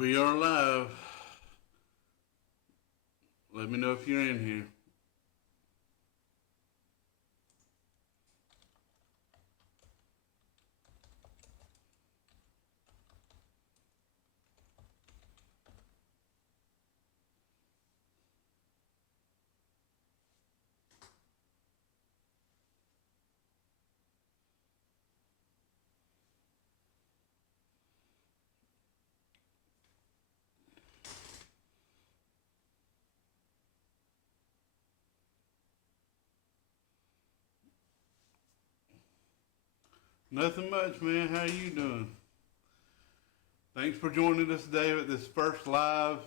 We are live. Let me know if you're in here. Nothing much, man. How you doing? Thanks for joining us today at this first live,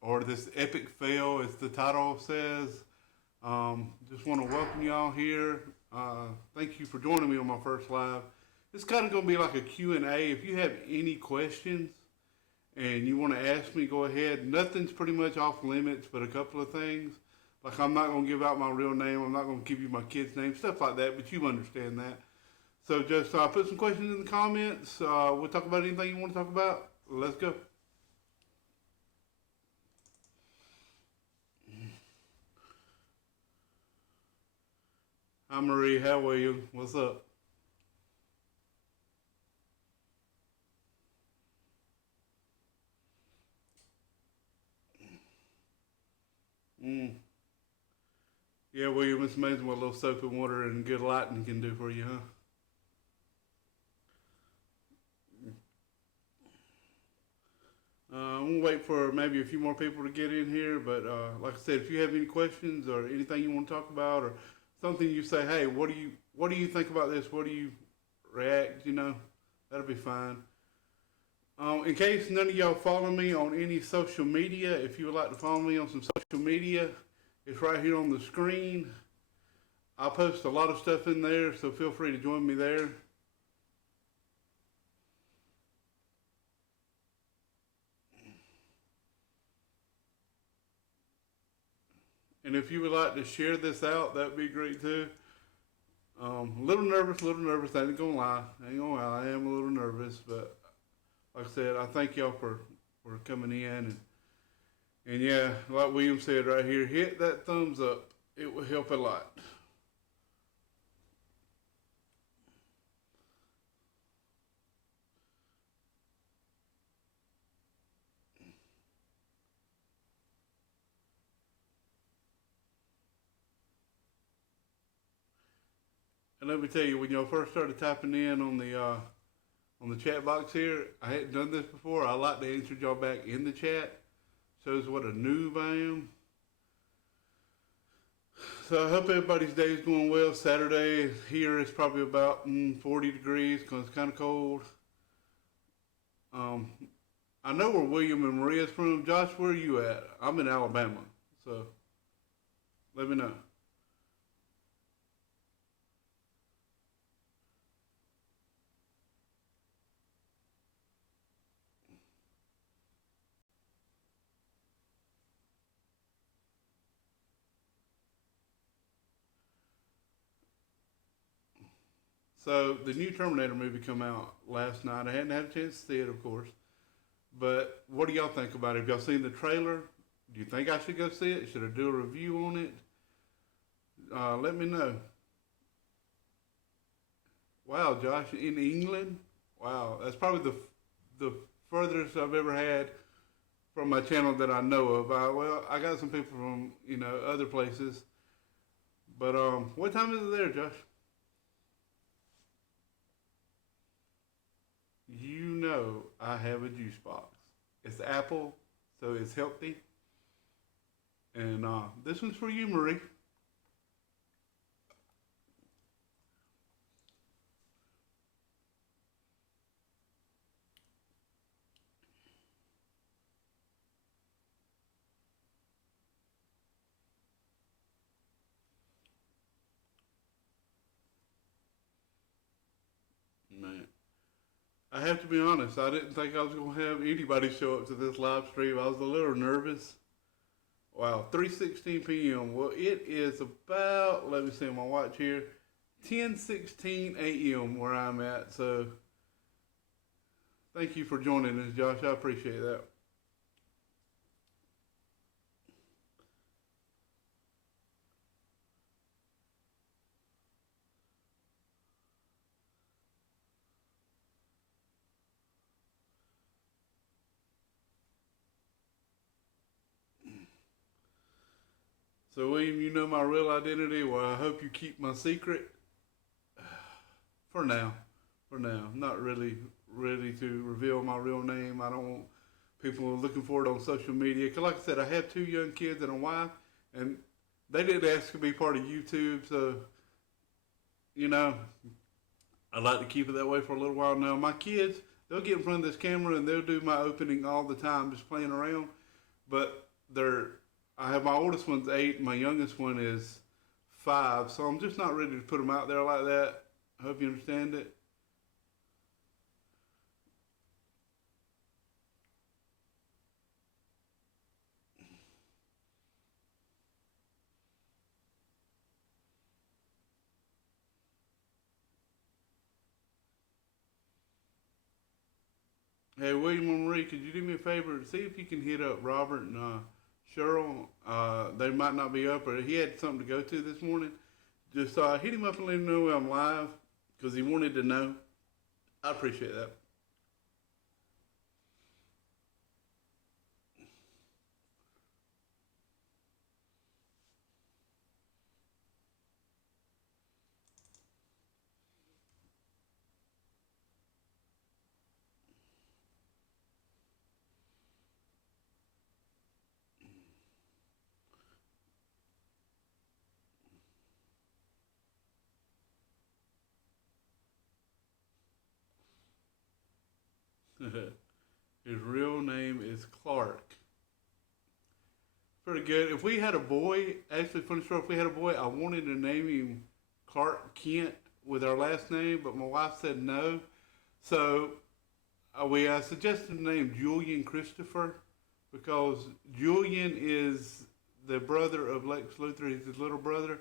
or this epic fail, as the title says. Just want to welcome y'all here. Thank you for joining me on my first live. It's kind of going to be like a Q&A. If you have any questions and you want to ask me, go ahead. Nothing's pretty much off limits, but a couple of things. Like, I'm not going to give out my real name. I'm not going to give you my kid's name, stuff like that, but you understand that. So just put some questions in the comments. We'll talk about anything you want to talk about. Let's go. Hi, Marie. How are you? What's up? Mm. Yeah, William, it's amazing what a little soap and water and good lighting can do for you, huh? I'm gonna wait for maybe a few more people to get in here, but like I said, if you have any questions or anything you want to talk about, or something you say, hey, what do you think about this? What do you react? That'll be fine. In case none of y'all follow me on any social media, if you would like to follow me on some social media, it's right here on the screen. I post a lot of stuff in there, so feel free to join me there. And if you would like to share this out, that'd be great too. A little nervous, a little nervous. I ain't gonna lie. I ain't gonna lie. I am a little nervous, but like I said, I thank y'all for coming in, and yeah, like William said right here, hit that thumbs up. It will help a lot. And let me tell you, when y'all first started typing in on the chat box here, I hadn't done this before. I like to answer y'all back in the chat. Shows what a noob I am. So I hope everybody's day is going well. Saturday here is probably about 40 degrees because it's kind of cold. Um, I know where William and Maria's from. Josh, where are you at? I'm in Alabama, so let me know. So the new Terminator movie come out last night. I hadn't had a chance to see it, of course. But what do y'all think about it? Have y'all seen the trailer? Do you think I should go see it? Should I do a review on it? Let me know. Wow, Josh, in England? Wow, that's probably the furthest I've ever had from my channel that I know of. I got some people from other places, but what time is it there, Josh? I have a juice box. It's apple, so it's healthy, and this one's for you, Marie. Man, I have to be honest. I didn't think I was gonna have anybody show up to this live stream. I was a little nervous. Wow, 3:16 p.m. Well, it is about, let me see my watch here, 10:16 a.m. where I'm at. So thank you for joining us, Josh. I appreciate that. So, William, you know my real identity. Well, I hope you keep my secret for now. For now, I'm not really ready to reveal my real name. I don't want people looking for it on social media. Cause, like I said, I have 2 young kids and a wife, and they didn't ask to be part of YouTube. So, you know, I'd like to keep it that way for a little while now. My kids, they'll get in front of this camera and they'll do my opening all the time, just playing around. But I have my oldest one's 8, and my youngest one is 5. So I'm just not ready to put them out there like that. I hope you understand it. Hey, William and Marie, could you do me a favor? See if you can hit up Robert and Cheryl. They might not be up, or he had something to go to this morning. Just hit him up and let him know I'm live because he wanted to know. I appreciate that. His real name is Clark. Pretty good. If we had a boy, actually, funny story, if we had a boy, I wanted to name him Clark Kent with our last name, but my wife said no. So we suggested the name Julian Christopher because Julian is the brother of Lex Luthor. He's his little brother.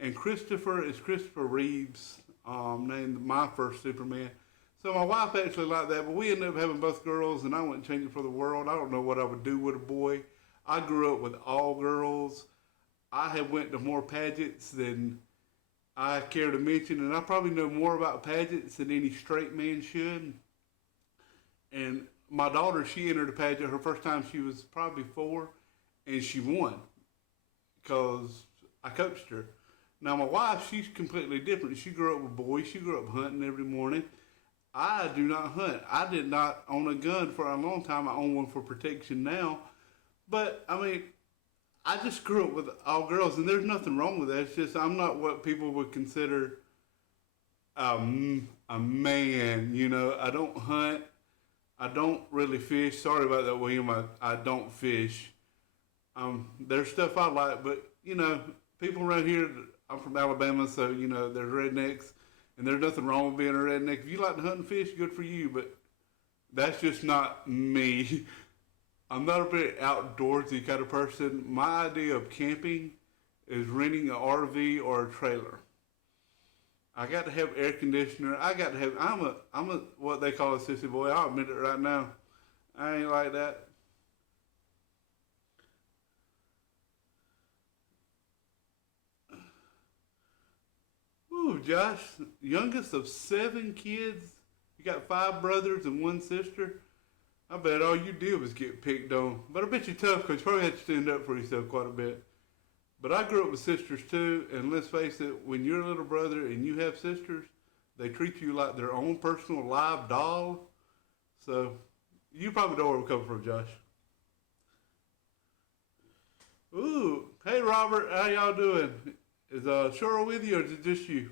And Christopher is Christopher Reeves, named my first Superman. So my wife actually liked that, but we ended up having both girls, and I wouldn't change it for the world. I don't know what I would do with a boy. I grew up with all girls. I have went to more pageants than I care to mention, and I probably know more about pageants than any straight man should. And my daughter, she entered a pageant her first time. She was probably 4, and she won because I coached her. Now my wife, she's completely different. She grew up with boys. She grew up hunting every morning. I do not hunt. I did not own a gun for a long time. I own one for protection now. But I mean, I just grew up with all girls, and there's nothing wrong with that. It's just I'm not what people would consider a man. You know, I don't hunt. I don't really fish. Sorry about that, William. I don't fish. There's stuff I like, but you know, people around here. I'm from Alabama, so you know there's rednecks, and there's nothing wrong with being a redneck. If you like to hunt and fish, good for you. But that's just not me. I'm not a very outdoorsy kind of person. My idea of camping is renting an RV or a trailer. I got to have air conditioner. I got to have. I'm a what they call a sissy boy. I'll admit it right now. I ain't like that. Ooh, Josh, youngest of 7 kids. You got 5 brothers and 1 sister. I bet all you did was get picked on. But I bet you're tough because you probably had to stand up for yourself quite a bit. But I grew up with sisters too, and let's face it, when you're a little brother and you have sisters, they treat you like their own personal live doll. So you probably know where we're coming from, Josh. Ooh, hey Robert, how y'all doing? Is Cheryl with you or is it just you?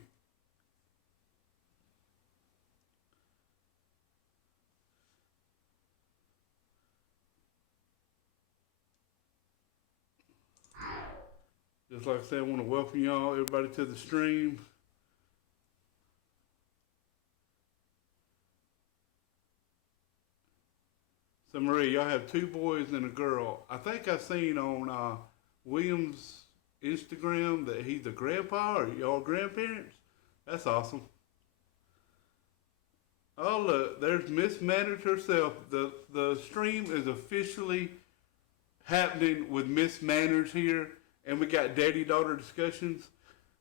Just like I said, I want to welcome y'all, everybody to the stream. So Marie, y'all have 2 boys and a girl. I think I seen on William's Instagram that he's a grandpa or y'all grandparents. That's awesome. Oh look, there's Miss Manners herself. The stream is officially happening with Miss Manners here, and we got daddy daughter discussions.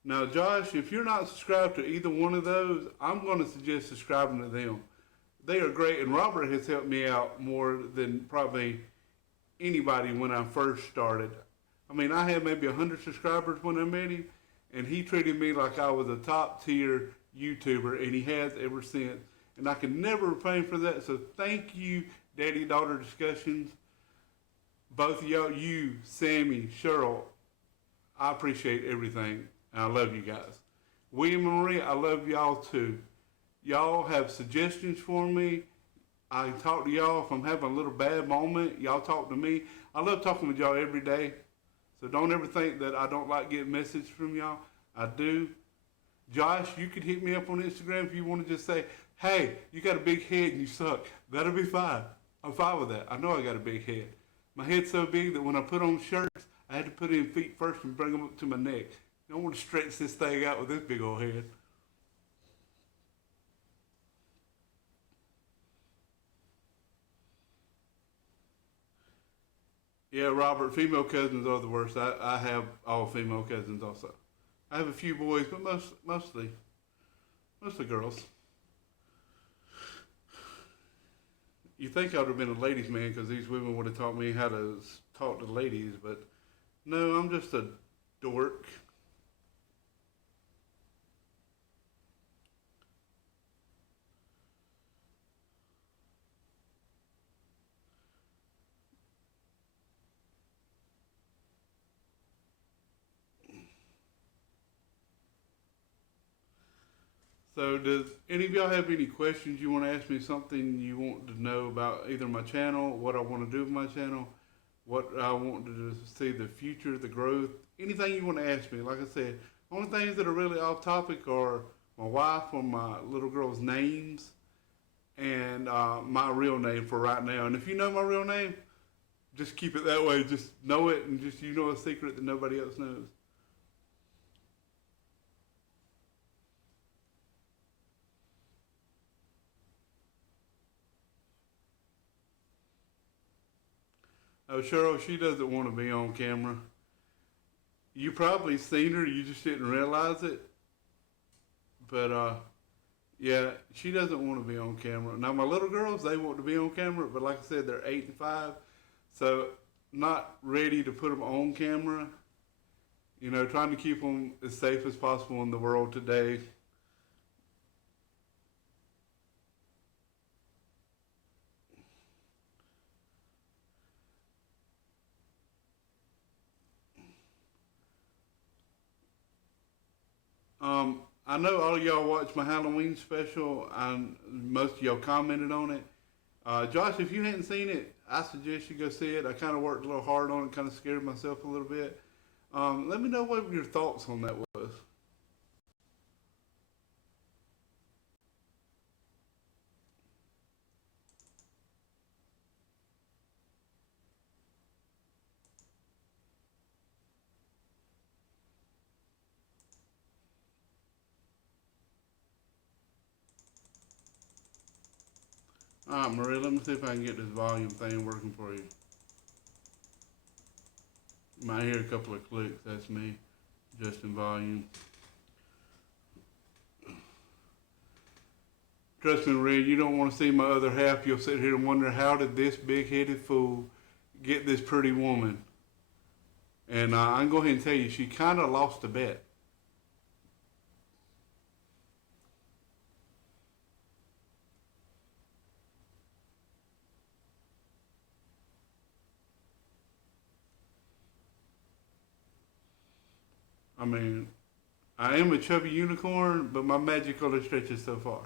Now, Josh, if you're not subscribed to either one of those, I'm going to suggest subscribing to them. They are great, and Robert has helped me out more than probably anybody when I first started. I mean, I had maybe 100 subscribers when I met him, and he treated me like I was a top tier YouTuber, and he has ever since. And I can never repay him for that. So thank you, Daddy Daughter Discussions. Both of y'all, you, Sammy, Cheryl, I appreciate everything. And I love you guys. William and Marie, I love y'all too. Y'all have suggestions for me. I talk to y'all if I'm having a little bad moment. Y'all talk to me. I love talking with y'all every day. So don't ever think that I don't like getting messages from y'all. I do. Josh, you could hit me up on Instagram if you want to just say, hey, you got a big head and you suck. That'll be fine. I'm fine with that. I know I got a big head. My head's so big that when I put on shirts, I had to put in feet first and bring them up to my neck. I don't want to stretch this thing out with this big old head. Yeah, Robert, female cousins are the worst. I have all female cousins also. I have a few boys, but mostly girls. You think I would have been a ladies' man because these women would have taught me how to talk to ladies, but no, I'm just a dork. So, does any of y'all have any questions you want to ask me? Something you want to know about either my channel, what I want to do with my channel, what I want to see the future, the growth, anything you want to ask me? Like I said, only things that are really off topic are my wife or my little girl's names and my real name for right now. And if you know my real name, just keep it that way. Just know it, and just you know a secret that nobody else knows. Oh, Cheryl, she doesn't want to be on camera. You probably seen her, you just didn't realize it. But yeah, she doesn't want to be on camera. Now my little girls, they want to be on camera, but like I said, they're 8 and 5, so not ready to put them on camera. You know, trying to keep them as safe as possible in the world today. I know all of y'all watched my Halloween special, and most of y'all commented on it. Josh, if you hadn't seen it, I suggest you go see it. I kind of worked a little hard on it, kind of scared myself a little bit. Let me know what your thoughts on that was. All right, Maria, let me see if I can get this volume thing working for you. You might hear a couple of clicks. That's me, adjusting volume. Trust me, Maria, you don't want to see my other half. You'll sit here and wonder how did this big-headed fool get this pretty woman? And I'm going to go ahead and tell you, she kind of lost a bet. I mean, I am a chubby unicorn, but my magic only stretches so far.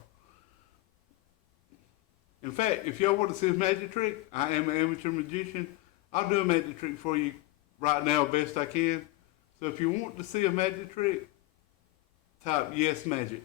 In fact, if y'all want to see a magic trick, I am an amateur magician. I'll do a magic trick for you right now, best I can. So if you want to see a magic trick, type yes magic.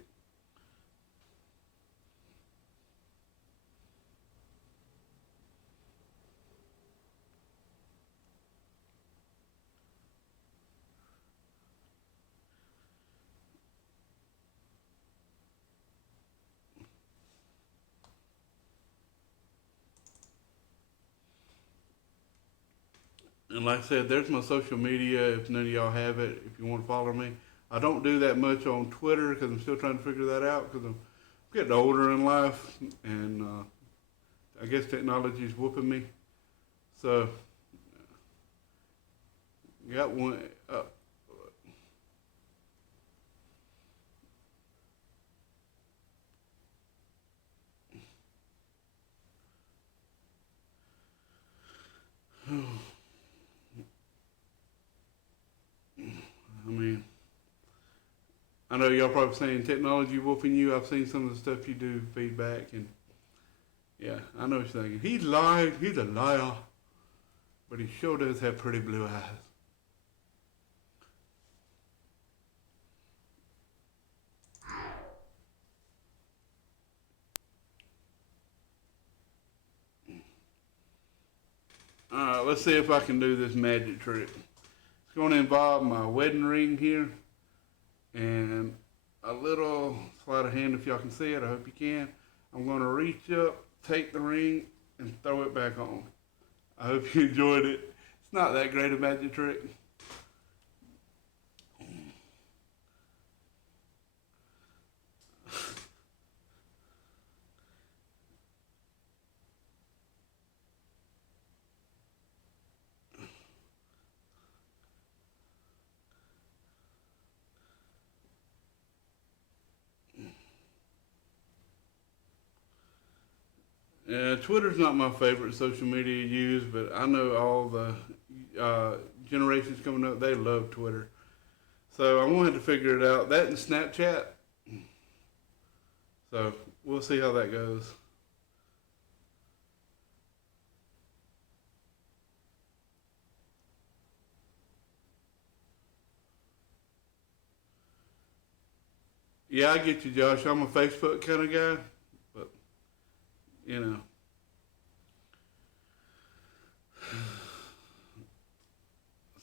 And like I said, there's my social media if none of y'all have it, if you want to follow me. I don't do that much on Twitter because I'm still trying to figure that out because I'm getting older in life and I guess technology is whooping me. So got one. I mean, I know y'all probably saying technology whooping you. I've seen some of the stuff you do feedback, and yeah, I know what you're thinking. He lied. He's a liar, but he sure does have pretty blue eyes. All right, let's see if I can do this magic trick. It's going to involve my wedding ring here and a little sleight of hand. If y'all can see it, I hope you can. I'm going to reach up, take the ring, and throw it back on. I hope you enjoyed it. It's not that great a magic trick. Twitter's not my favorite social media to use, but I know all the generations coming up, they love Twitter. So I wanted to figure it out. That and Snapchat. So we'll see how that goes. Yeah, I get you, Josh. I'm a Facebook kind of guy, but you know.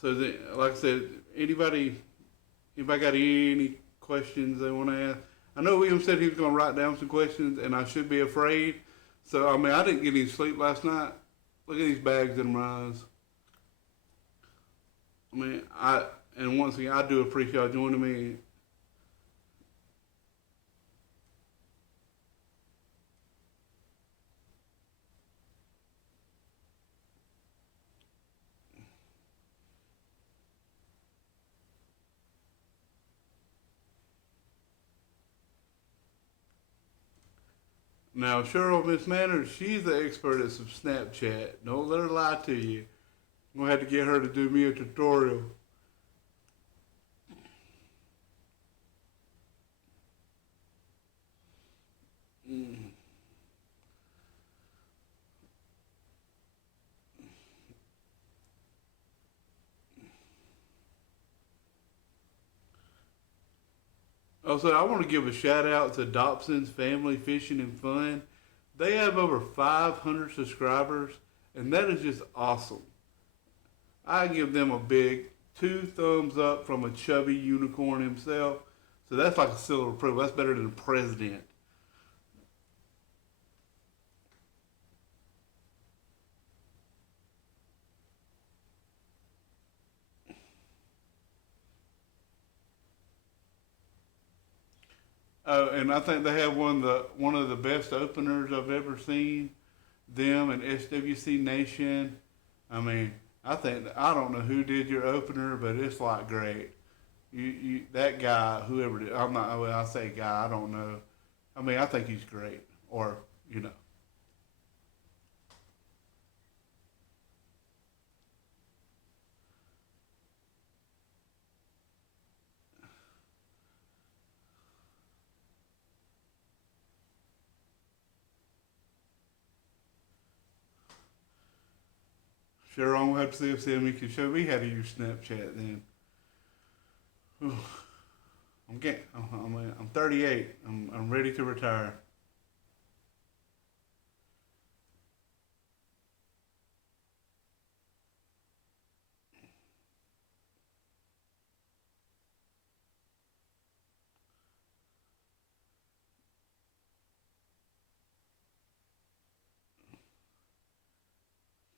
So, like I said, anybody got any questions they want to ask? I know William said he was going to write down some questions, and I should be afraid. So, I mean, I didn't get any sleep last night. Look at these bags in my eyes. I mean, and once again, I do appreciate y'all joining me. Now, Cheryl Miss Manners, she's the expert at some Snapchat. Don't let her lie to you. I'm gonna have to get her to do me a tutorial. Mm. Also, I want to give a shout out to Dobson's Family Fishing and Fun. They have over 500 subscribers, and that is just awesome. I give them a big two thumbs up from a chubby unicorn himself. So that's like a seal of approval. That's better than the president. And I think they have one of the best openers I've ever seen. Them and SWC Nation. I mean, I don't know who did your opener, but it's like great. You that guy, whoever did, I'm not. Well, I say guy, I don't know. I mean, I think he's great. Or you know, sure, I'm gonna have to see if Sammy can show me how to use Snapchat. Then I'm getting. I'm 38. I'm ready to retire.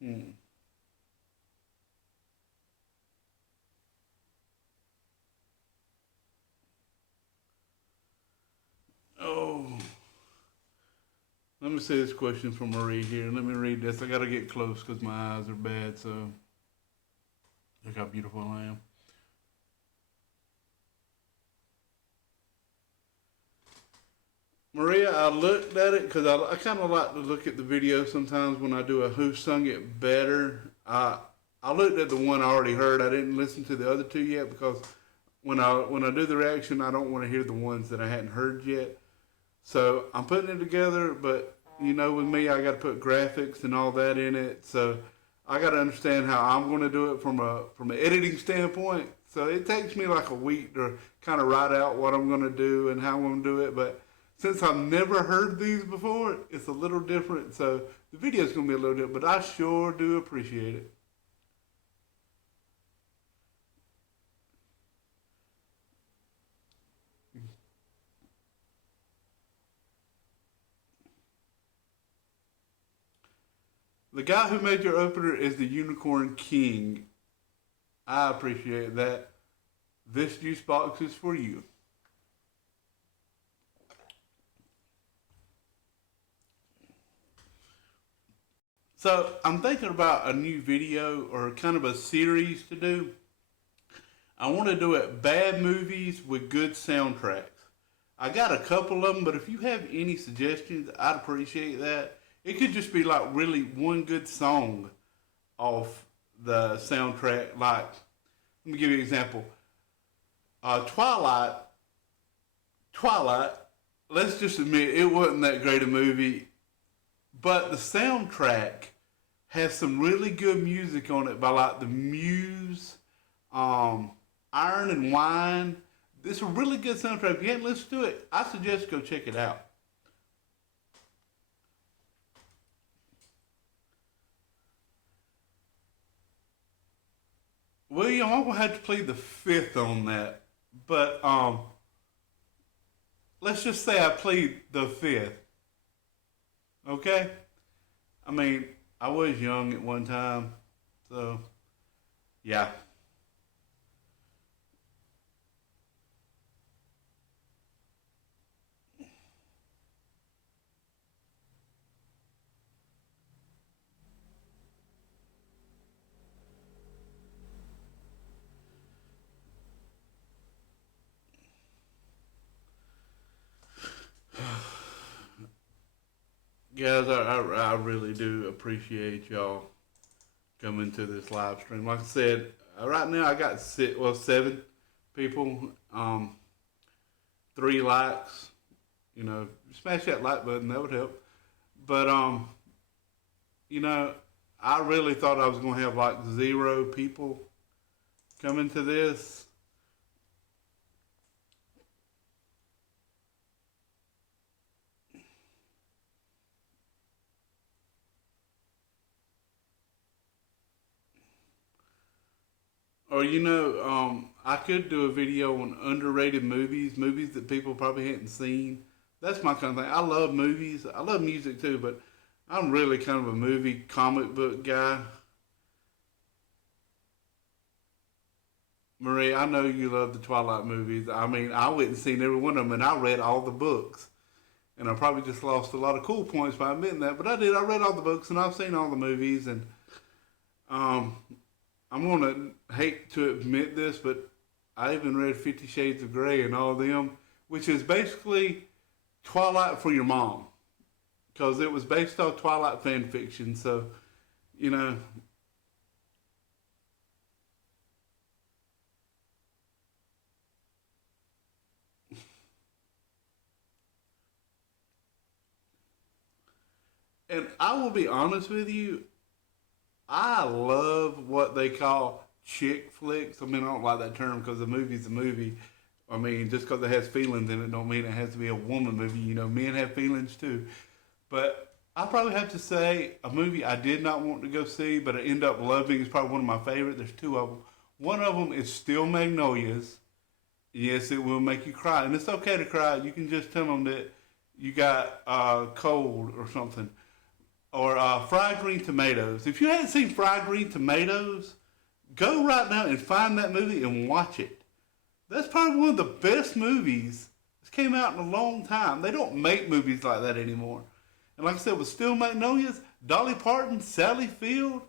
Hmm. Oh, let me see this question from Marie here. Let me read this. I gotta get close because my eyes are bad. So Look how beautiful I am. Maria, I looked at it because I kind of like to look at the video sometimes when I do a Who Sung It Better. I looked at the one I already heard. I didn't listen to the other two yet because when I do the reaction, I don't want to hear the ones that I hadn't heard yet. So I'm putting it together, but you know, with me, I got to put graphics and all that in it. So I got to understand how I'm going to do it from an editing standpoint. So it takes me like a week to kind of write out what I'm going to do and how I'm going to do it. But since I've never heard these before, it's a little different. So the video's going to be a little different, but I sure do appreciate it. The guy who made your opener is the Unicorn King. I appreciate that. This juice box is for you. So I'm thinking about a new video or kind of a series to do. I want to do it bad movies with good soundtracks. I got a couple of them, but if you have any suggestions, I'd appreciate that. It could just be like really one good song off the soundtrack. Like, let me give you an example. Twilight. Twilight. Let's just admit it wasn't that great a movie, but the soundtrack has some really good music on it by like the Muse, Iron and Wine. It's a really good soundtrack. If you haven't listened to it, I suggest go check it out. William, I'm gonna have to plead the fifth on that, but let's just say I plead the fifth. Okay? I mean, I was young at one time, so yeah. Guys, I really do appreciate y'all coming to this live stream. Like I said, right now I got seven people, 3 likes. You know, smash that like button, that would help. But you know, I really thought I was gonna have like 0 people coming to this. Or you know, I could do a video on underrated movies, movies that people probably hadn't seen. That's my kind of thing. I love movies. I love music too, but I'm really kind of a movie comic book guy. Marie, I know you love the Twilight movies. I mean, I went and seen every one of them, and I read all the books. And I probably just lost a lot of cool points by admitting that, but I did. I read all the books, and I've seen all the movies, and um, I'm gonna hate to admit this, but I even read 50 Shades of Grey and all of them, which is basically Twilight for your mom, because it was based off Twilight fan fiction. So, you know, and I will be honest with you, I love what they call chick flicks. I mean, I don't like that term because the movie's a movie. I mean, just because it has feelings in it, don't mean it has to be a woman movie. You know, men have feelings too. But I probably have to say a movie I did not want to go see, but I end up loving is probably one of my favorite. There's two of them. One of them is Still Magnolias. Yes, it will make you cry, and it's okay to cry. You can just tell them that you got cold or something, or Fried Green Tomatoes. If you haven't seen Fried Green Tomatoes, go right now and find that movie and watch it. That's probably one of the best movies that's came out in a long time. They don't make movies like that anymore. And like I said, with Still Magnolias, Dolly Parton, Sally Field,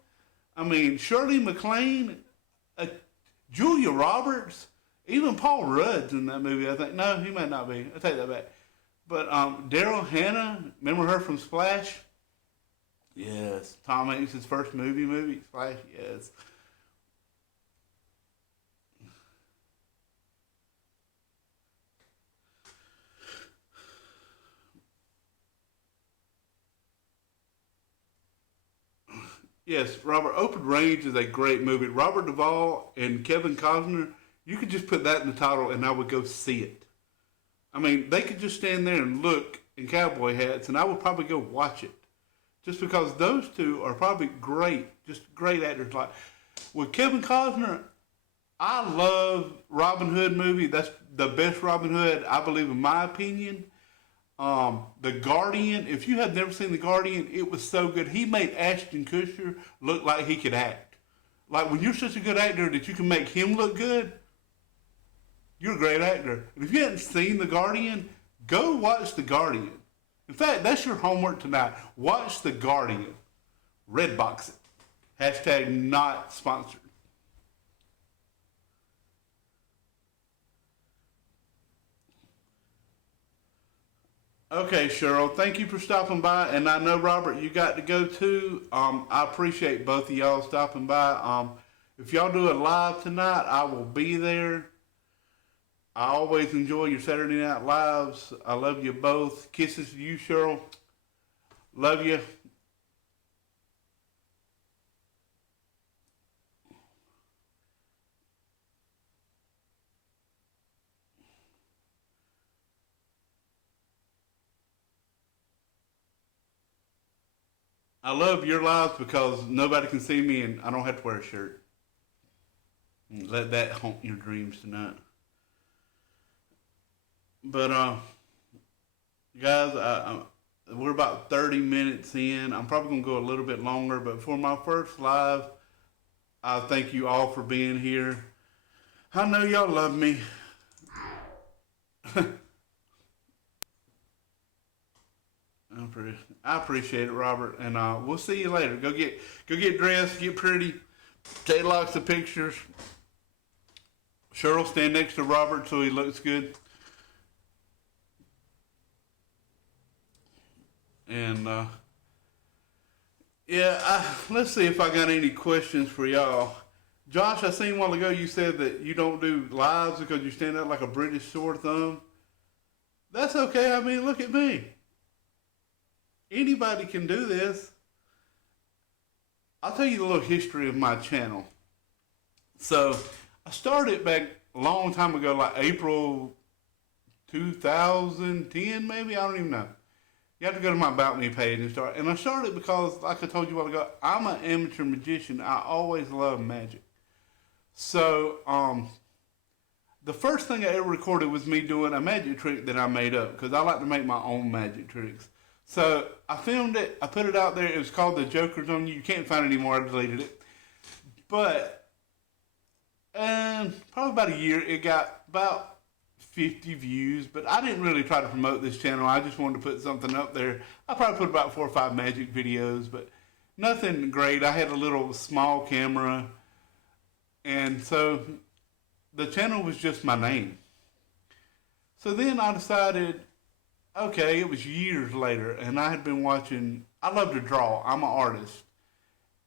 I mean, Shirley MacLaine, Uh, Julia Roberts, even Paul Rudd's in that movie. I think no, he might not be. I take that back. But Daryl Hannah, remember her from Splash? Yes. Tom Hanks' first movie, Splash. Yes. Yes, Robert. Open Range is a great movie. Robert Duvall and Kevin Costner. You could just put that in the title, and I would go see it. I mean, they could just stand there and look in cowboy hats, and I would probably go watch it, just because those two are probably great, just great actors. Like with Kevin Costner, I love Robin Hood movie. That's the best Robin Hood, I believe, in my opinion. The Guardian. If you have never seen The Guardian, it was so good. He made Ashton Kutcher look like he could act. Like when you're such a good actor that you can make him look good, you're a great actor. And if you haven't seen The Guardian, go watch The Guardian. In fact, that's your homework tonight. Watch The Guardian. Redbox it. Hashtag not sponsored. Okay, Cheryl, thank you for stopping by. And I know, Robert, you got to go too. I appreciate both of y'all stopping by. If y'all do it live tonight, I will be there. I always enjoy your Saturday Night Lives. I love you both. Kisses to you, Cheryl. Love you. I love your lives because nobody can see me and I don't have to wear a shirt. Let that haunt your dreams tonight. But guys, we're about 30 minutes in. I'm probably gonna go a little bit longer, but for my first live, I thank you all for being here. I know y'all love me. I appreciate it, Robert, and we'll see you later. Go get dressed, get pretty, take lots of pictures. Cheryl, stand next to Robert so he looks good. And yeah, let's see if I got any questions for y'all. Josh, I seen a while ago you said that you don't do lives because you stand out like a British sore thumb. That's okay. I mean, look at me. Anybody can do this. I'll tell you a little history of my channel. So, I started back a long time ago, like April 2010, maybe. I don't even know. You have to go to my About Me page and start. And I started because, like I told you a while ago, I'm an amateur magician. I always love magic. So, the first thing I ever recorded was me doing a magic trick that I made up because I like to make my own magic tricks. So I filmed it. I put it out there. It was called The Joker's on You. You can't find it anymore. I deleted it. But probably about a year, it got about 50 views. But I didn't really try to promote this channel. I just wanted to put something up there. I probably put about 4 or 5 magic videos, but nothing great. I had a little small camera. And so the channel was just my name. So then I decided, okay, it was years later, and I had been watching. I love to draw. I'm an artist,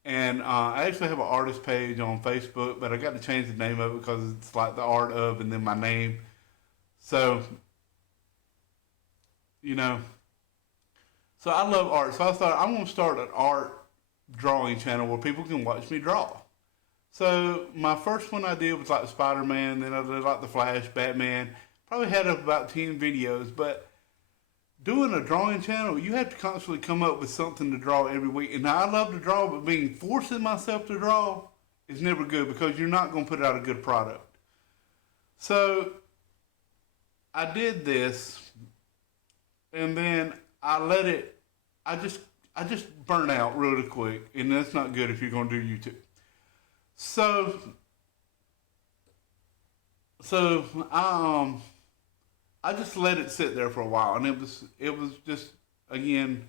and I actually have an artist page on Facebook, but I got to change the name of it because it's like the art of, and then my name. So, you know, so I love art. So I thought I'm going to start an art drawing channel where people can watch me draw. So my first one I did was like Spider Man, then I did like the Flash, Batman. Probably had about 10 videos, but doing a drawing channel, you have to constantly come up with something to draw every week. And I love to draw, but forcing myself to draw is never good because you're not going to put out a good product. So I did this, and then I let it. I just burn out really quick, and that's not good if you're going to do YouTube. So so I just let it sit there for a while, and it was just again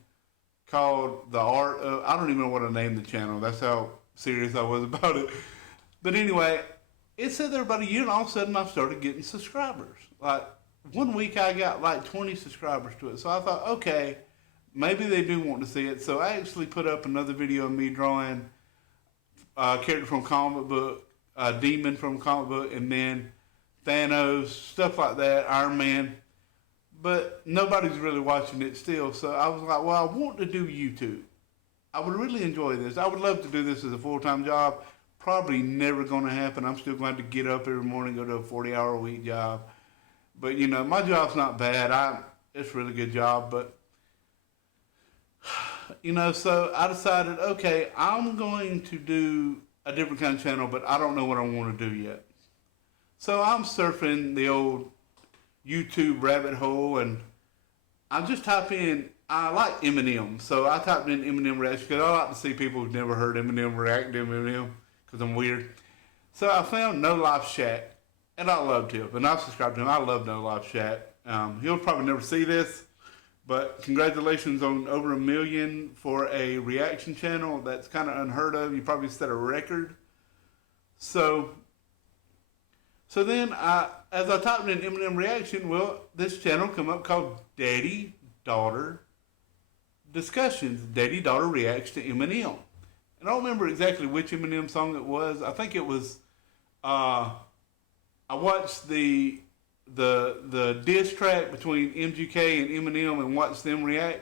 called the art of. I don't even know what I named the channel. That's how serious I was about it. But anyway, it said there about a year, and all of a sudden I started getting subscribers. Like, one week I got like 20 subscribers to it. So I thought, okay, maybe they do want to see it. So I actually put up another video of me drawing a character from comic book, a demon from comic book, and then Thanos, stuff like that, Iron Man. But nobody's really watching it still. So I was like, well, I want to do YouTube. I would really enjoy this. I would love to do this as a full-time job. Probably never going to happen. I'm still going to get up every morning, go to a 40-hour-a-week job. But, you know, my job's not bad. It's a really good job. But, you know, so I decided, okay, I'm going to do a different kind of channel, but I don't know what I want to do yet. So I'm surfing the old YouTube rabbit hole, and I just type in, I like Eminem. So I typed in Eminem reaction because I like to see people who've never heard Eminem react to Eminem because I'm weird. So I found No Life Shaq, and I loved him, and I've subscribed to him. I love No Life Shaq. He'll probably never see this, but congratulations on over 1 million for a reaction channel. That's kind of unheard of. You probably set a record. So then as I typed in Eminem reaction, well, this channel come up called Daddy Daughter Discussions. Daddy Daughter reacts to Eminem. And I don't remember exactly which Eminem song it was. I think it was, I watched the diss track between MGK and Eminem and watched them react.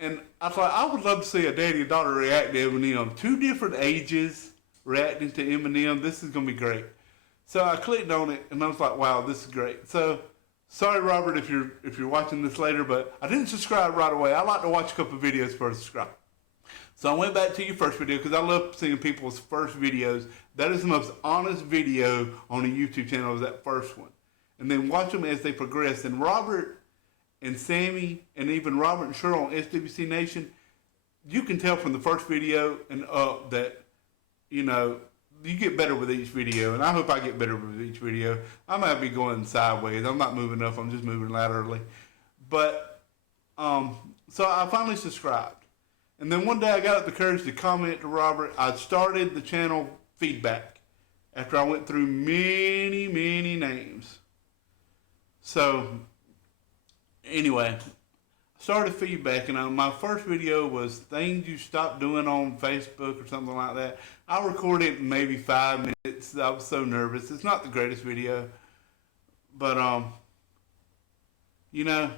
And I thought, I would love to see a daddy and daughter react to Eminem. 2 different ages reacting to Eminem. This is going to be great. So I clicked on it, and I was like, wow, this is great. So, sorry, Robert, if you're watching this later, but I didn't subscribe right away. I like to watch a couple of videos before I subscribe. So I went back to your first video because I love seeing people's first videos. That is the most honest video on a YouTube channel, is that first one. And then watch them as they progress. And Robert and Sammy, and even Robert and Cheryl on SWC Nation, you can tell from the first video and up that, you know, you get better with each video, and I hope I get better with each video. I might be going sideways. I'm not moving up. I'm just moving laterally. But, so I finally subscribed. And then one day I got up the courage to comment to Robert. I started the channel feedback after I went through many, many names. So, anyway, I started feedback, and my first video was things you stop doing on Facebook or something like that. I recorded maybe 5 minutes. I was so nervous. It's not the greatest video, but you know.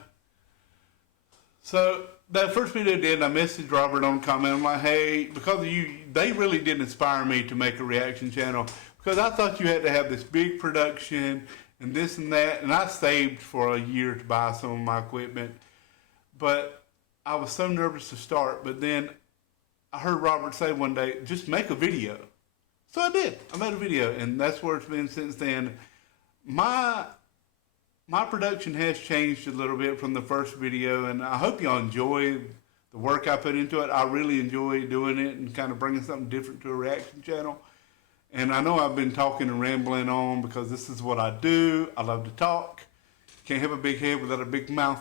So that first video I did, I messaged Robert on comment. I'm like, hey, because of you, they really did inspire me to make a reaction channel, because I thought you had to have this big production and this and that, and I saved for a year to buy some of my equipment, but I was so nervous to start. But then I heard Robert say one day, just make a video. So I did. I made a video, and that's where it's been since then. My production has changed a little bit from the first video, and I hope y'all enjoy the work I put into it. I really enjoy doing it and kind of bringing something different to a reaction channel. And I know I've been talking and rambling on because this is what I do. I love to talk. Can't have a big head without a big mouth.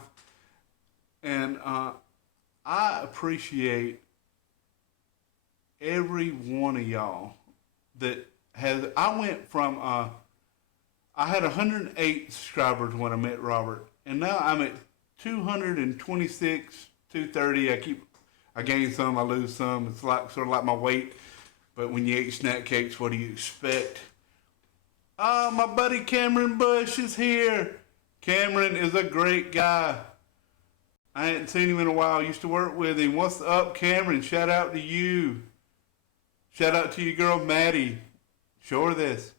And I appreciate every one of y'all that has, I went from, I had 108 subscribers when I met Robert, and now I'm at 226, 230. I gain some, I lose some. It's like sort of like my weight. But when you eat snack cakes, what do you expect? Ah, my buddy Cameron Bush is here. Cameron is a great guy. I hadn't seen him in a while. I used to work with him. What's up, Cameron? Shout out to you. Shout out to your girl, Maddie. Show her this.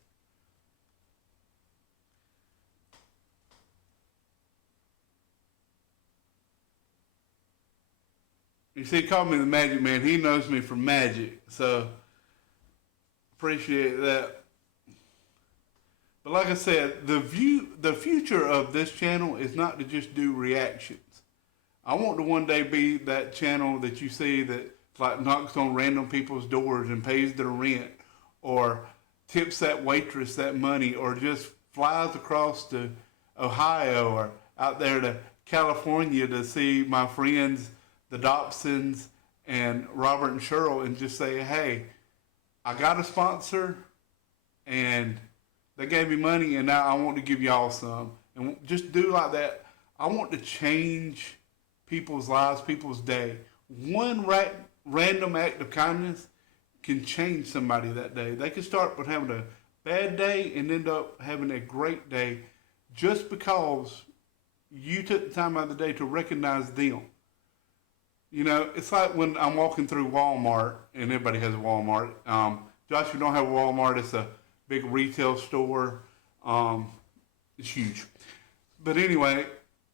You see, he called me the Magic Man. He knows me from magic. So, appreciate that. But like I said, the future of this channel is not to just do reactions. I want to one day be that channel that you see that like knocks on random people's doors and pays their rent, or tips that waitress that money, or just flies across to Ohio or out there to California to see my friends, the Dobsons and Robert and Cheryl, and just say, hey, I got a sponsor. and they gave me money, and now I want to give y'all some, and just do like that. I want to change people's lives, people's day. One random act of kindness can change somebody that day. They can start with having a bad day and end up having a great day just because you took the time out of the day to recognize them. You know, it's like when I'm walking through Walmart, and everybody has a Walmart. Josh, you don't have a Walmart. It's a big retail store. It's huge. But anyway,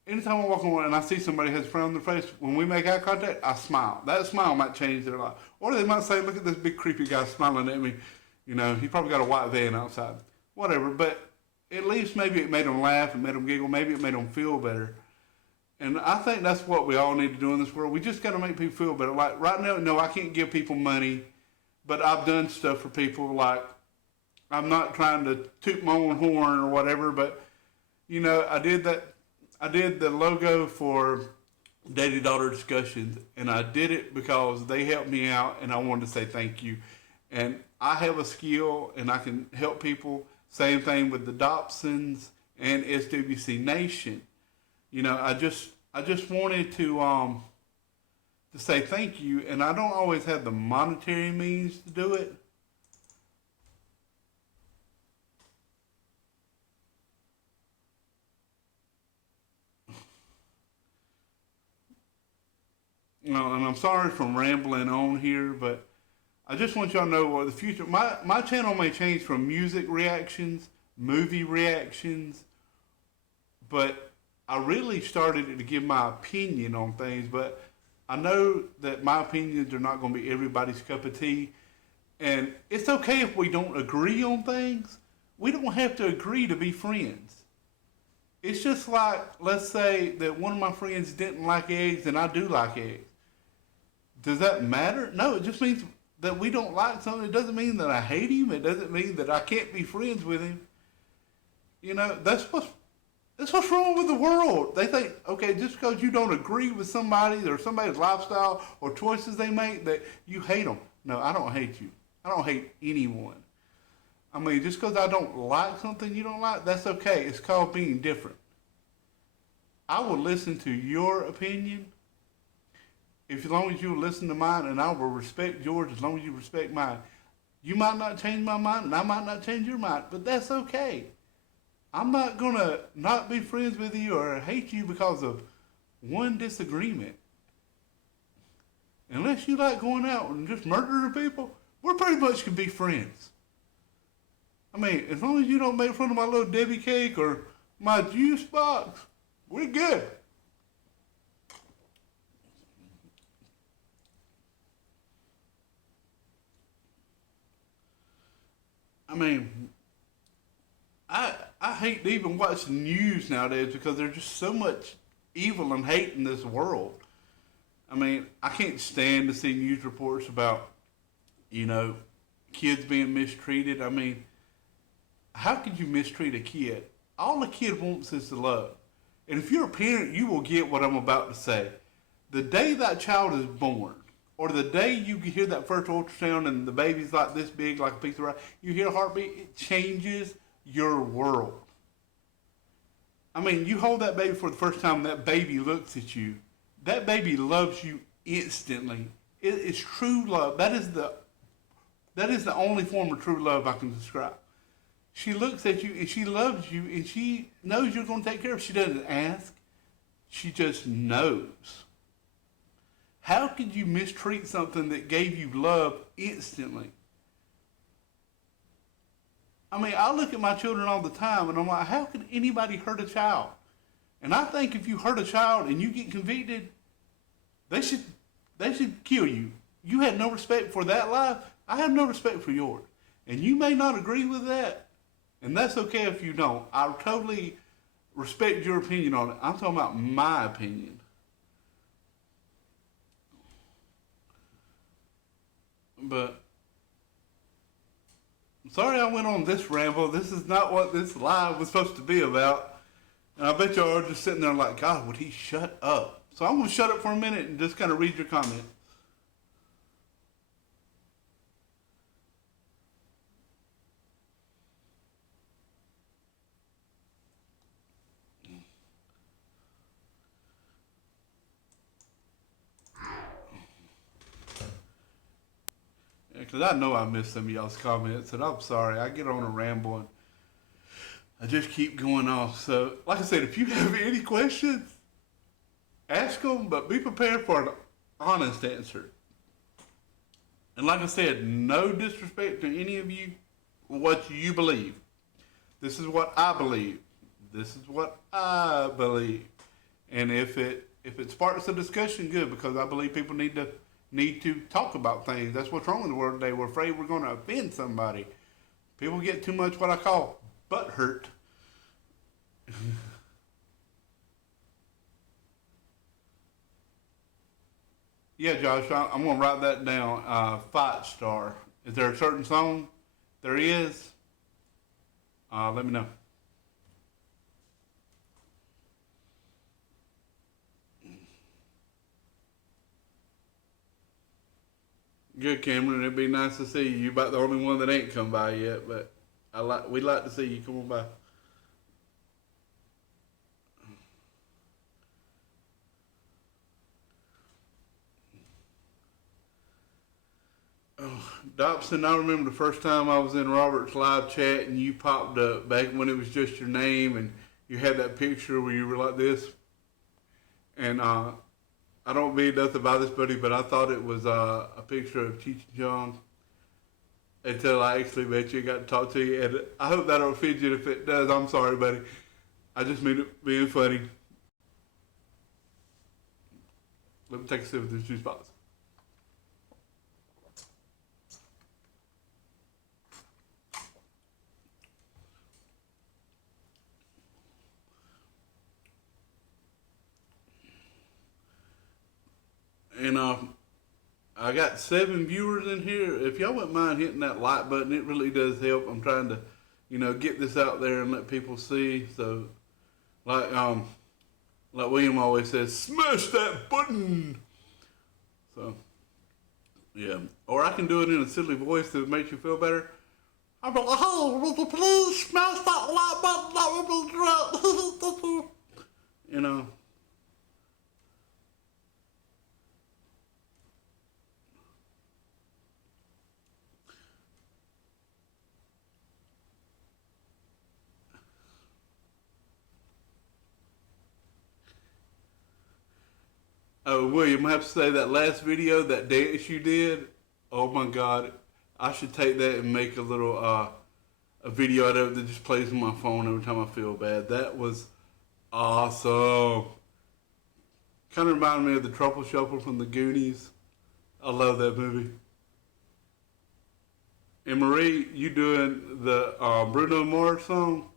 anytime I walk on and I see somebody has a frown on their face, when we make eye contact, I smile. That smile might change their life. Or they might say, look at this big creepy guy smiling at me. You know, he probably got a white van outside. Whatever. But at least maybe it made them laugh, it made them giggle, maybe it made them feel better. And I think that's what we all need to do in this world. We just got to make people feel better. Like right now, no, I can't give people money, but I've done stuff for people. Like I'm not trying to toot my own horn or whatever, but you know, I did that. I did the logo for Daddy Daughter Discussions, and I did it because they helped me out, and I wanted to say thank you. And I have a skill, and I can help people. Same thing with the Dobsons and SWC Nation. You know, I just wanted to say thank you, and I don't always have the monetary means to do it. You know, and I'm sorry for rambling on here, but I just want y'all to know what the future. My channel may change from music reactions, movie reactions, but I really started to give my opinion on things. But I know that my opinions are not going to be everybody's cup of tea, and it's okay if we don't agree on things. We don't have to agree to be friends. It's just like, let's say that one of my friends didn't like eggs and I do like eggs. Does that matter? No, it just means that we don't like something. It doesn't mean that I hate him. It doesn't mean that I can't be friends with him. You know, that's what's wrong with the world. They think, okay, just because you don't agree with somebody or somebody's lifestyle or choices they make, that you hate them. No, I don't hate you. I don't hate anyone. I mean, just because I don't like something you don't like, that's okay. It's called being different. I will listen to your opinion as long as you listen to mine, and I will respect yours as long as you respect mine. You might not change my mind, and I might not change your mind, but that's okay. I'm not going to not be friends with you or hate you because of one disagreement. Unless you like going out and just murdering people, we pretty much can be friends. I mean, as long as you don't make fun of my little Debbie cake or my juice box, we're good. I mean, I hate to even watch the news nowadays because there's just so much evil and hate in this world. I mean, I can't stand to see news reports about, you know, kids being mistreated. I mean, how could you mistreat a kid? All a kid wants is to love. And if you're a parent, you will get what I'm about to say. The day that child is born, or the day you hear that first ultrasound and the baby's like this big, like a piece of rice, you hear a heartbeat, it changes your world. I mean, you hold that baby for the first time, that baby looks at you. That baby loves you instantly. It is true love. That is the only form of true love I can describe. She looks at you and she loves you and she knows you're going to take care of her. She doesn't ask. She just knows. How could you mistreat something that gave you love instantly? I mean, I look at my children all the time and I'm like, how could anybody hurt a child? And I think if you hurt a child and you get convicted, they should kill you. You had no respect for that life. I have no respect for yours. And you may not agree with that. And that's okay if you don't. I totally respect your opinion on it. I'm talking about my opinion. But I'm sorry I went on this ramble. This is not what this live was supposed to be about. And I bet y'all are just sitting there like, God, would he shut up? So I'm going to shut up for a minute and just kind of read your comment. because I know I missed some of y'all's comments, and I'm sorry. I get on a ramble and I just keep going off. So, like I said, if you have any questions, ask them, but be prepared for an honest answer. And like I said, no disrespect to any of you, what you believe. This is what I believe. This is what I believe. And if it sparks a discussion, good, because I believe people need to talk about things. That's what's wrong in the world today. We're afraid we're going to offend somebody. People get too much what I call butt hurt. Yeah, Josh, I'm going to write that down. Fight Star. Is there a certain song? There is. Let me know. Good, Cameron. It'd be nice to see you. You're about the only one that ain't come by yet, but we'd like to see you come on by. Oh, Dobson, I remember the first time I was in Robert's live chat and you popped up back when it was just your name and you had that picture where you were like this. And I don't mean nothing about this, buddy, but I thought it was a picture of Cheech and Chong until I actually met you and got to talk to you. And I hope that don't offend you. If it does, I'm sorry, buddy. I just mean it being funny. Let me take a sip of this juice box. And I got 7 viewers in here. If y'all wouldn't mind hitting that like button, it really does help. I'm trying to, get this out there and let people see. So, like William always says, smash that button. So, yeah. Or I can do it in a silly voice that makes you feel better. I'm like, oh, would you please smash that like button? That would be great. Oh, William, I have to say that last video, that dance you did, oh my God, I should take that and make a little a video out of it that just plays on my phone every time I feel bad. That was awesome. Kind of reminded me of the Truffle Shuffle from the Goonies. I love that movie. And Marie, you doing the Bruno Mars song?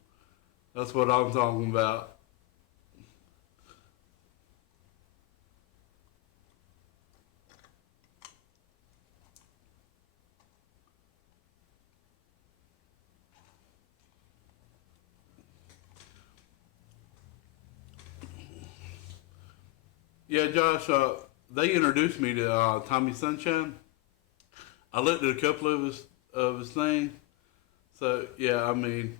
That's what I'm talking about. Yeah, Josh, they introduced me to Tommy Sunshine. I looked at a couple of his things. So yeah, I mean,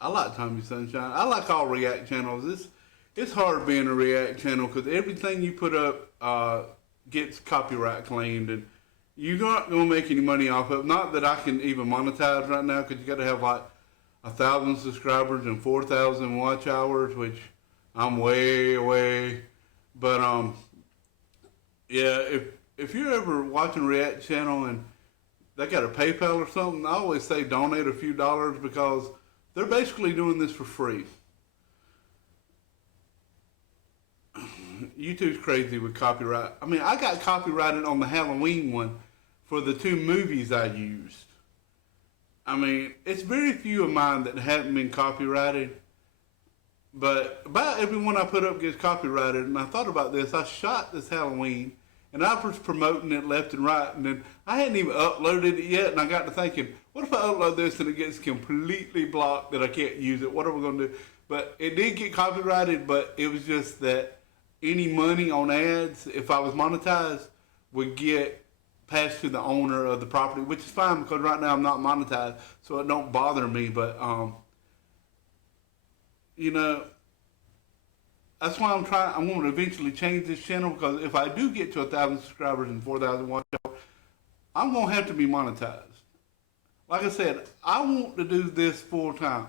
I like Tommy Sunshine. I like all React channels. It's hard being a React channel because everything you put up gets copyright claimed, and you're not gonna make any money off of it. Not that I can even monetize right now because you got to have like 1,000 subscribers and 4,000 watch hours, which I'm way away. But yeah, if you're ever watching React channel and they got a PayPal or something, I always say donate a few dollars because they're basically doing this for free. YouTube's crazy with copyright. I mean, I got copyrighted on the Halloween one for the 2 movies I used. I mean, it's very few of mine that haven't been copyrighted. But about every one I put up gets copyrighted, and I thought about this. I shot this Halloween, and I was promoting it left and right, and then I hadn't even uploaded it yet, and I got to thinking, what if I upload this and it gets completely blocked that I can't use it? What are we going to do? But it did get copyrighted, but it was just that any money on ads, if I was monetized, would get passed to the owner of the property, which is fine because right now I'm not monetized, so it don't bother me, but that's why I'm going to eventually change this channel because if I do get to 1,000 subscribers and 4,000 watch hours, I'm going to have to be monetized. Like I said, I want to do this full time.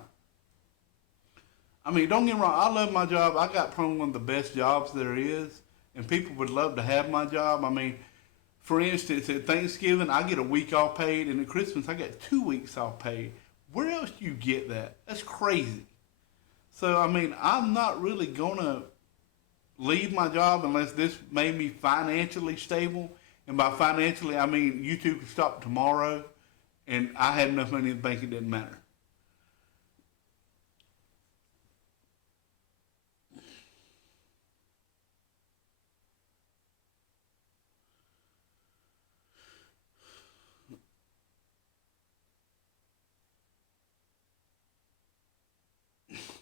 I mean, don't get me wrong, I love my job. I got probably one of the best jobs there is, and people would love to have my job. I mean, for instance, at Thanksgiving, I get a week off paid, and at Christmas, I get 2 weeks off paid. Where else do you get that? That's crazy. So, I mean, I'm not really going to leave my job unless this made me financially stable. And by financially, I mean YouTube could stop tomorrow, and I had enough money in the bank, it didn't matter.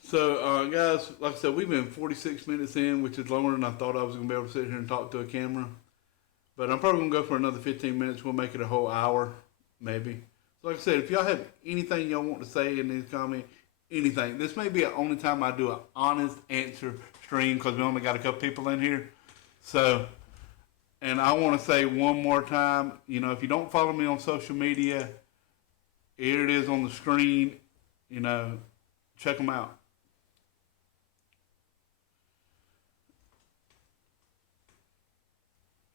So, guys, like I said, we've been 46 minutes in, which is longer than I thought I was going to be able to sit here and talk to a camera. But I'm probably going to go for another 15 minutes. We'll make it a whole hour, maybe. So, like I said, if y'all have anything y'all want to say in these comments, anything. This may be the only time I do an honest answer stream because we only got a couple people in here. So, and I want to say one more time, you know, if you don't follow me on social media, here it is on the screen. You know, check them out.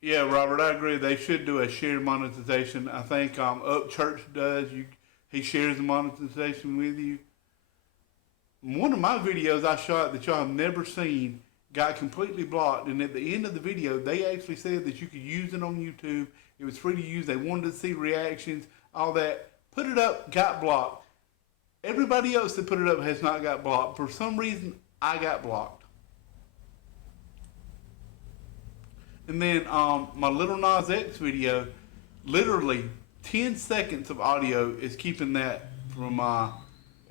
Yeah, Robert, I agree. They should do a shared monetization. I think Up Church does. He shares the monetization with you. One of my videos I shot that y'all have never seen got completely blocked, and at the end of the video, they actually said that you could use it on YouTube. It was free to use. They wanted to see reactions, all that. Put it up, got blocked. Everybody else that put it up has not got blocked. For some reason, I got blocked. And then my Little Nas X video, literally 10 seconds of audio is keeping that from,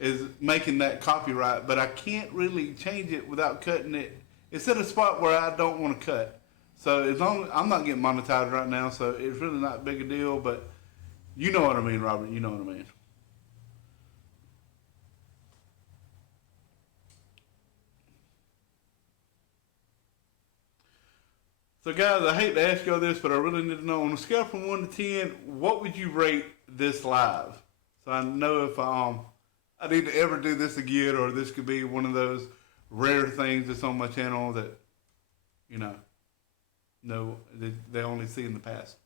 is making that copyright. But I can't really change it without cutting it. It's at a spot where I don't want to cut. So as long as I'm not getting monetized right now, so it's really not big a deal. But you know what I mean, Robert. You know what I mean. So, guys, I hate to ask y'all this, but I really need to know on a scale from 1 to 10, what would you rate this live? So I know if I need to ever do this again, or this could be one of those rare things that's on my channel that, you know, no, they only see in the past.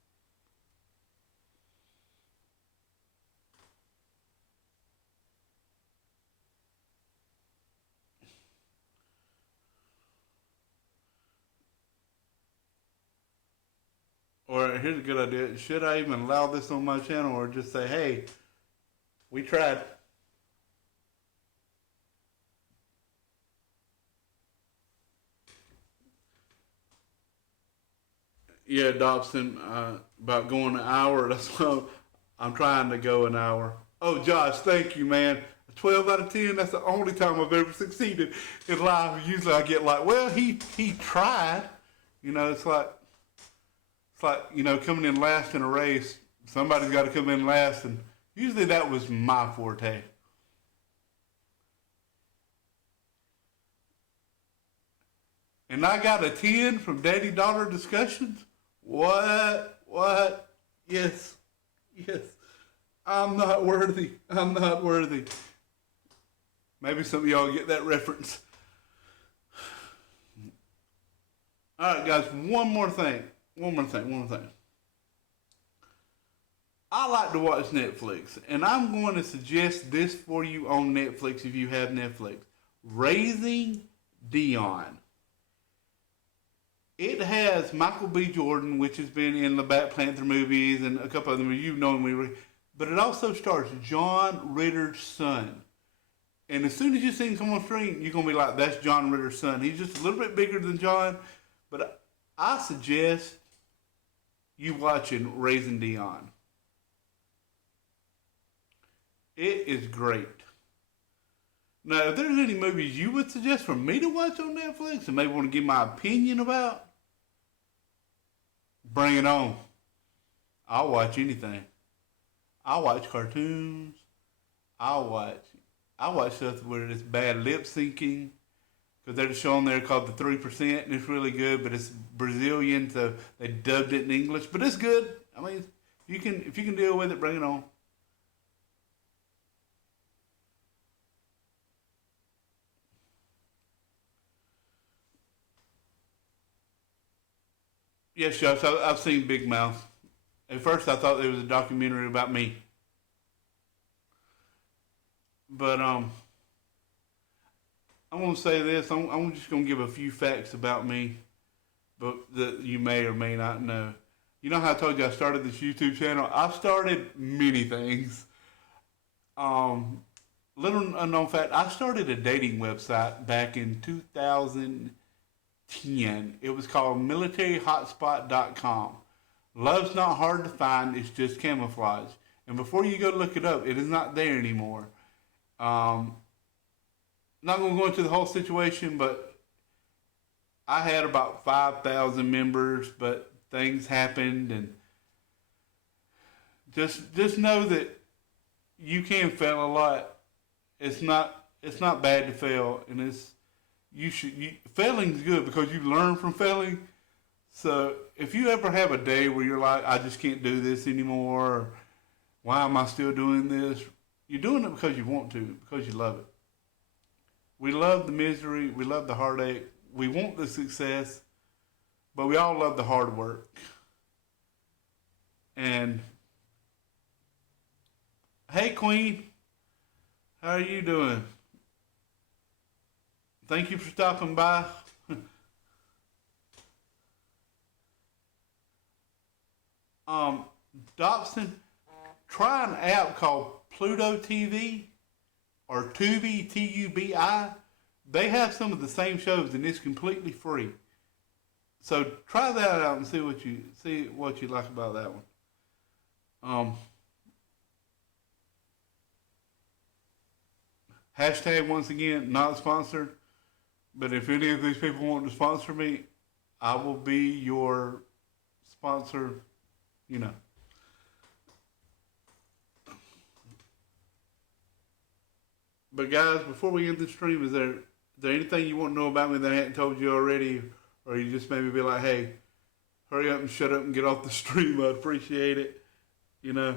Or here's a good idea. Should I even allow this on my channel, or just say, hey, we tried? Yeah, Dobson, about going an hour. That's why I'm trying to go an hour. Oh, Josh, thank you, man. 12 out of 10, that's the only time I've ever succeeded in life. Usually I get like, well, he tried. You know, it's like, you know, coming in last in a race. Somebody's got to come in last, and usually that was my forte. And I got a 10 from daddy-daughter discussions? What? What? Yes. Yes. I'm not worthy. I'm not worthy. Maybe some of y'all get that reference. All right, guys, one more thing. One more thing. I like to watch Netflix, and I'm going to suggest this for you on Netflix if you have Netflix. Raising Dion. It has Michael B. Jordan, which has been in the Black Panther movies and a couple of them. You've known me, but it also stars John Ritter's son. And as soon as you see him come on screen, you're gonna be like, "That's John Ritter's son." He's just a little bit bigger than John, but I suggest you watching Raising Dion. It is great. Now, if there's any movies you would suggest for me to watch on Netflix and maybe want to give my opinion about, bring it on. I'll watch anything. I'll watch cartoons. I'll watch stuff where it's bad lip syncing, because there's a show on there called The 3%, and it's really good, but it's Brazilian, so they dubbed it in English, but it's good. I mean, If you can deal with it, bring it on. Yes, Josh, I've seen Big Mouth. At first, I thought it was a documentary about me, but I'm gonna say this. I'm just gonna give a few facts about me, but that you may or may not know. You know how I told you I started this YouTube channel? I've started many things. Um, Little unknown fact: I started a dating website back in 2010. It was called MilitaryHotspot.com. Love's not hard to find; it's just camouflage. And before you go look it up, it is not there anymore. Um, Not going to go into the whole situation, but I had about 5,000 members, but things happened, and just know that you can fail a lot. It's not bad to fail, and failing's good because you learn from failing. So if you ever have a day where you're like, I just can't do this anymore, or why am I still doing this? You're doing it because you want to, because you love it. We love the misery, we love the heartache, we want the success, but we all love the hard work. And hey, Queen, how are you doing? Thank you for stopping by. um, Dobson, try an app called Pluto TV or Tubi, Tubi. They have some of the same shows, and it's completely free. So try that out and see what you like about that one. Um, Hashtag once again not sponsored, but if any of these people want to sponsor me, I will be your sponsor. You know. But guys, before we end the stream, is there anything you want to know about me that I hadn't told you already, or you just maybe be like, hey, hurry up and shut up and get off the stream? I'd appreciate it. You know.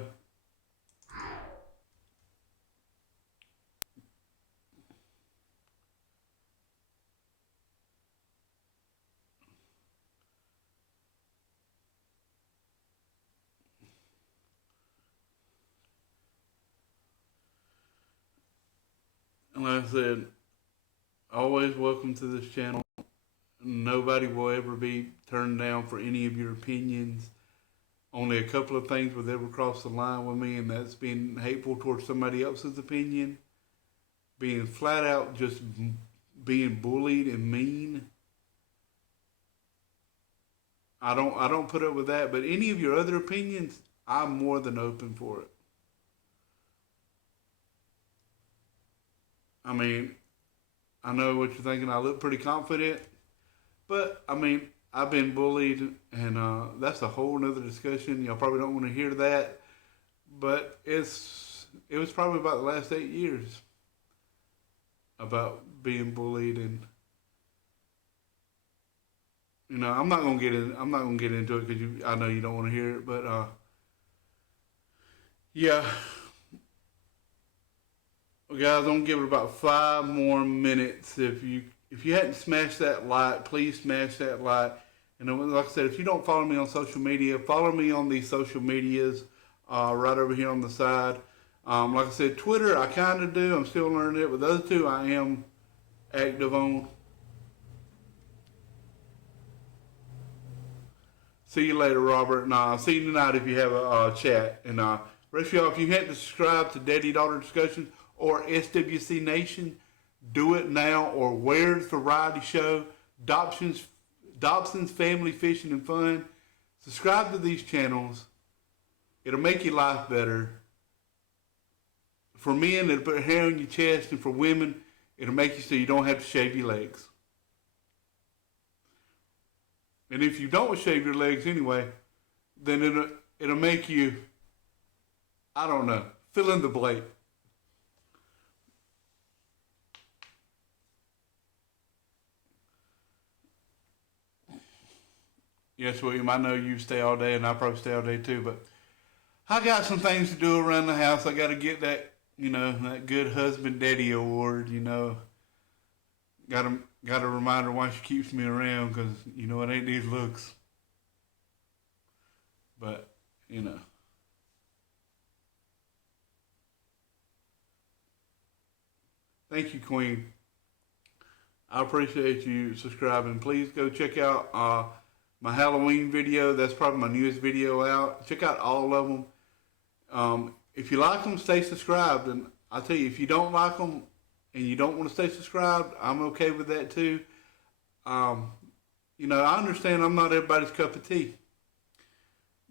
And like I said, always welcome to this channel. Nobody will ever be turned down for any of your opinions. Only a couple of things would ever cross the line with me, and that's being hateful towards somebody else's opinion, being flat out just being bullied and mean. I don't put up with that. But any of your other opinions, I'm more than open for it. I mean, I know what you're thinking. I look pretty confident, but I mean, I've been bullied, and that's a whole nother discussion. Y'all probably don't want to hear that, but it was probably about the last 8 years about being bullied, and I'm not gonna get into it because I know you don't want to hear it, but yeah, well, guys, I'm gonna give it about 5 more minutes. If you hadn't smashed that like, please smash that like. And like I said, if you don't follow me on social media, follow me on these social medias right over here on the side. Like I said, Twitter, I kind of do. I'm still learning it. But the other two, I am active on. See you later, Robert. And I'll see you tonight if you have a chat. And rest of y'all, if you hadn't subscribed to Daddy Daughter Discussions or SWC Nation, do it now. Or Where's Variety Show, Dobson's Family Fishing and Fun. Subscribe to these channels. It'll make your life better. For men, it'll put hair on your chest, and for women, it'll make you so you don't have to shave your legs. And if you don't shave your legs anyway, then it'll make you, I don't know, fill in the blank. Yes, William, I know you stay all day, and I probably stay all day too, but I got some things to do around the house. I got to get that, that good husband daddy award. Got to remind her why she keeps me around because it ain't these looks. But you know, thank you, Queen. I appreciate you subscribing. Please go check out my Halloween video. That's probably my newest video out. Check out all of them. If you like them, stay subscribed. And I'll tell you, if you don't like them and you don't want to stay subscribed, I'm okay with that too. I understand I'm not everybody's cup of tea.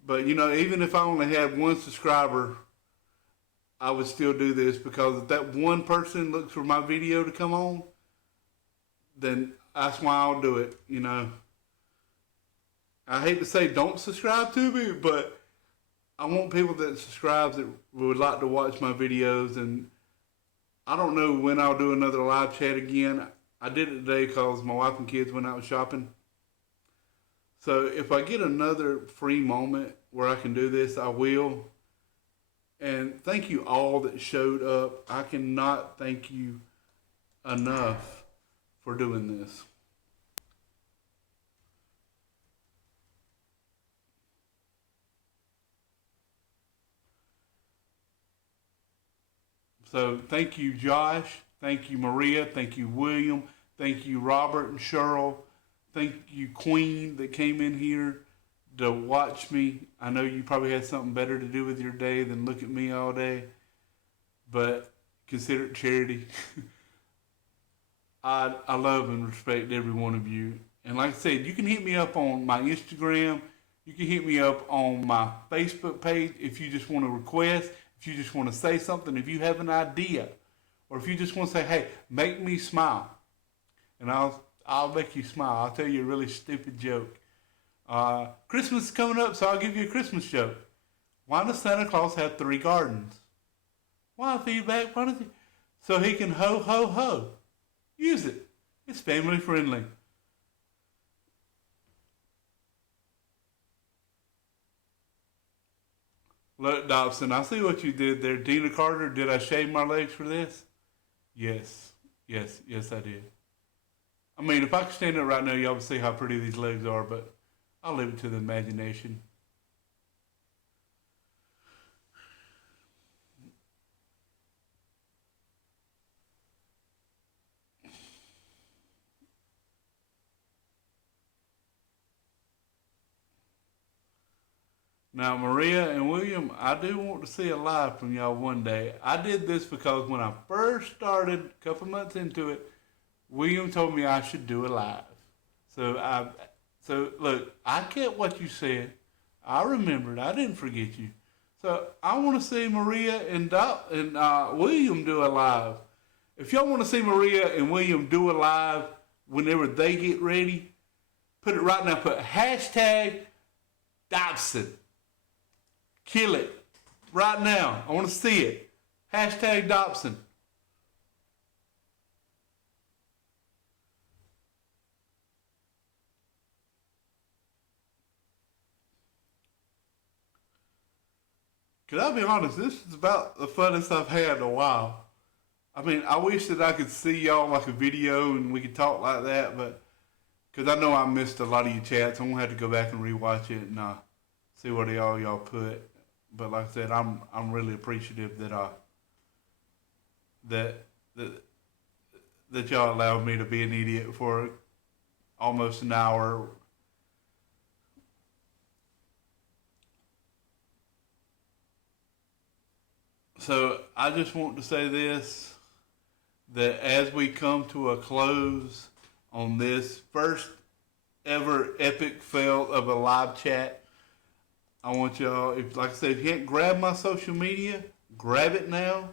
But, even if I only had one subscriber, I would still do this because if that one person looks for my video to come on, then that's why I'll do it, I hate to say don't subscribe to me, but I want people that subscribe that would like to watch my videos. And I don't know when I'll do another live chat again. I did it today because my wife and kids went out shopping. So if I get another free moment where I can do this, I will. And thank you all that showed up. I cannot thank you enough for doing this. So thank you, Josh. Thank you, Maria. Thank you, William. Thank you, Robert and Cheryl. Thank you, Queen, that came in here to watch me. I know you probably had something better to do with your day than look at me all day, but consider it charity. I love and respect every one of you. And like I said, you can hit me up on my Instagram. You can hit me up on my Facebook page if you just want to request, if you just want to say something, if you have an idea, or if you just want to say, hey, make me smile. And I'll make you smile. I'll tell you a really stupid joke. Christmas is coming up, so I'll give you a Christmas joke. Why does Santa Claus have 3 gardens? Why feedback? Why does he? So he can ho, ho, ho. Use it. It's family friendly. Look, Dobson, I see what you did there. Dina Carter, did I shave my legs for this? Yes. Yes, I did. I mean, if I could stand up right now, y'all would see how pretty these legs are, but I'll leave it to the imagination. Now, Maria and William, I do want to see a live from y'all one day. I did this because when I first started, a couple months into it, William told me I should do a live. So look, I kept what you said. I remembered. I didn't forget you. So I want to see Maria and William do a live. If y'all want to see Maria and William do a live whenever they get ready, put it right now. Put hashtag Dobson. Kill it right now. I want to see it. Hashtag Dobson. Cause I'll be honest, this is about the funnest I've had in a while. I mean, I wish that I could see y'all like a video and we could talk like that, but because I know I missed a lot of your chats, I'm gonna have to go back and rewatch it and see what y'all put. But like I said, I'm really appreciative that that y'all allowed me to be an idiot for almost an hour. So I just want to say this, that as we come to a close on this first ever epic fail of a live chat, I want y'all, if like I said, if you can't grab my social media, grab it now.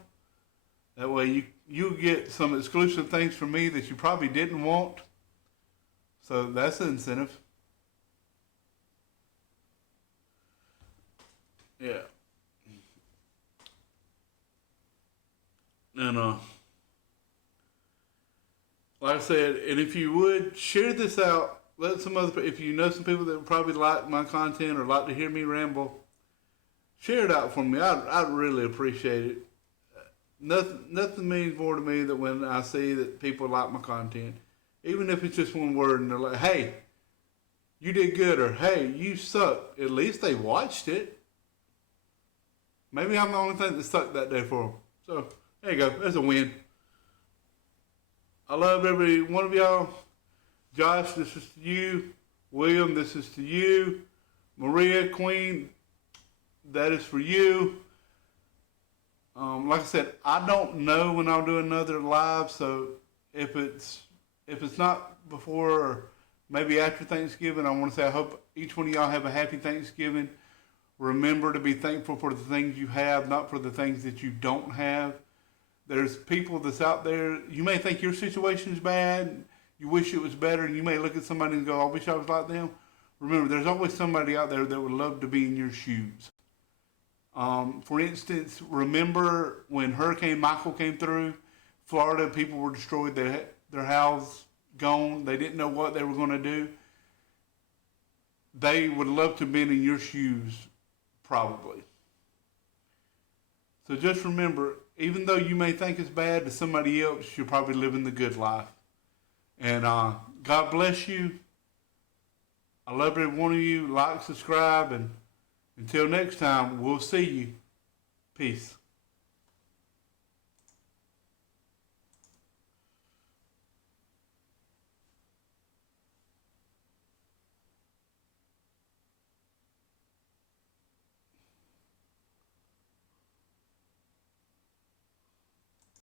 That way you get some exclusive things from me that you probably didn't want. So that's an incentive. Yeah. And like I said, and if you would share this out, let some other, if you know some people that would probably like my content or like to hear me ramble, share it out for me. I'd really appreciate it. Nothing means more to me than when I see that people like my content, even if it's just one word, and they're like, "Hey, you did good," or "Hey, you suck." At least they watched it. Maybe I'm the only thing that sucked that day for them. So there you go. There's a win. I love every one of y'all. Josh, this is to you. William, this is to you. Maria, Queen, that is for you. Like I said, I don't know when I'll do another live, so if it's not before or maybe after Thanksgiving, I want to say I hope each one of y'all have a happy Thanksgiving. Remember to be thankful for the things you have, not for the things that you don't have. There's people that's out there, you may think your situation is bad, you wish it was better, and you may look at somebody and go, "I wish I was like them." Remember, there's always somebody out there that would love to be in your shoes. For instance, remember when Hurricane Michael came through, Florida, people were destroyed, their house gone, they didn't know what they were going to do. They would love to have been in your shoes, probably. So just remember, even though you may think it's bad to somebody else, you're probably living the good life. And God bless you. I love every one of you. Like, subscribe, and until next time, we'll see you. Peace.